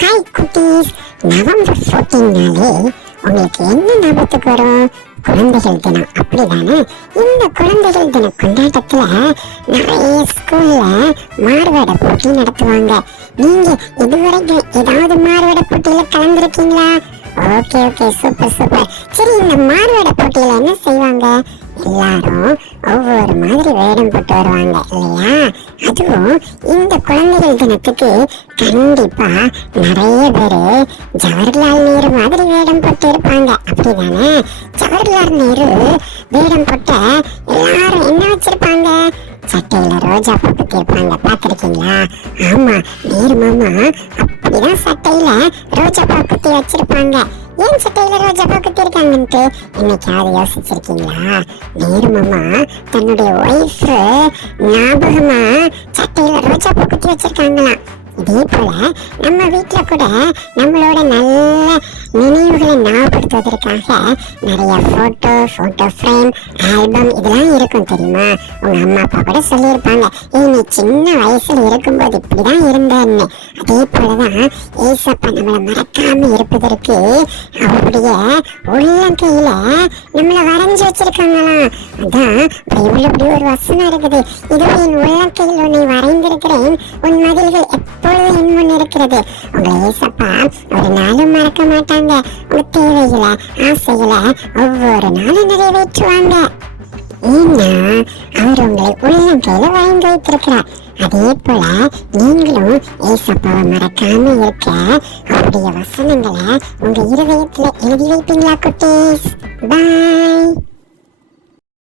Hi குட்டீஸ், November 14 உங்களுக்கு என்ன ஞாபகத்துக்கு வரும்? குழந்தைகள் தினம், அப்படிதானே? இந்த குழந்தைகள் தின கொண்டாட்டத்துல நிறைய ஸ்கூல்ல மாறுவேட போட்டி நடத்துவாங்க. நீங்க இதுவரைக்கும் ஏதாவது மாறுவேட போட்டியில கலந்துருக்கீங்களா? Okay okay, super super. சரி, இந்த மாறுவேட போட்டியில என்ன செய்வாங்க? எல்லாரும் ஒவ்வொரு மாதிரி வேடம் போட்டு வருவாங்க இல்லையா? அதுவும் இந்த குழந்தைகள் தினத்துக்கு கண்டிப்பா நிறைய பேரு ஜவஹர்லால் நேரு மாதிரி வேடம் போட்டு இருப்பாங்க, அப்படிதானே? ஜவஹர்லால் நேரு வேடம் போட்ட எல்லாரும் என்ன வச்சிருப்பாங்க? சட்டையில ரோஜா பூ குத்திருப்பாங்க, பாத்திருக்கீங்களா? ஆமா, நேரு மாமா அப்படிதான் சட்டையில ரோஜா பூ குத்தி வச்சிருப்பாங்க. ஏன் சட்டையில ரோஜா பூ குத்தி இருக்காங்கன்ட்டு என்னைக்காவது யோசிச்சிருக்கீங்களா? நேரு மாமா தன்னுடைய ஒய்ஃப் ஞாபகமா சட்டையில ரோஜா பூ குத்தி வச்சிருக்காங்களாம். இதே போல நம்ம வீட்டுல கூட நம்மளோட நல்ல நினைவுகளை ஞாபகப்படுத்துவதற்காக நிறைய போட்டோ ஃப்ரேம், ஆல்பம் இதெல்லாம் இருக்கும், தெரியுமா? உங்க அம்மா அப்பா கூட சொல்லியிருப்பாங்க, நீ சின்ன வயசுல இருக்கும்போது இப்படிதான் இருந்தேன்னு. அதே போலதான் ஏசப்பா நம்மளை மறக்காம இருப்பதற்கு அவருடைய உள்ளங்கையில நம்மளை வரைஞ்சு வச்சிருக்காங்களாம். அதான் பைபிள்ல இப்படி ஒரு வசனம் இருக்குது, இதோ என் உள்ளங்கையில் உன்னை வரைந்திருக்கிறேன், உன் மதில்கள் எப்பொழுது என் முன் இருக்கிறது. உங்களை ஏசப்பா ஒரு நாளும் மறக்க மாட்டாங்க. உங்க தேவைகளை ஆசைகளை ஒவ்வொரு நாளும் நிறைவேற்றுவாங்க. ஏன்னா அவர் உங்களை உள்ளங்கையில வரைந்து வைத்திருக்கிறார். அதே போல நீங்களும் ஏசப்பாவை மறக்காம இருக்க அவருடைய வசனங்களை உங்க இருதயத்துல எழுதி வைப்பீங்களா குட்டீஸ்? பாய்.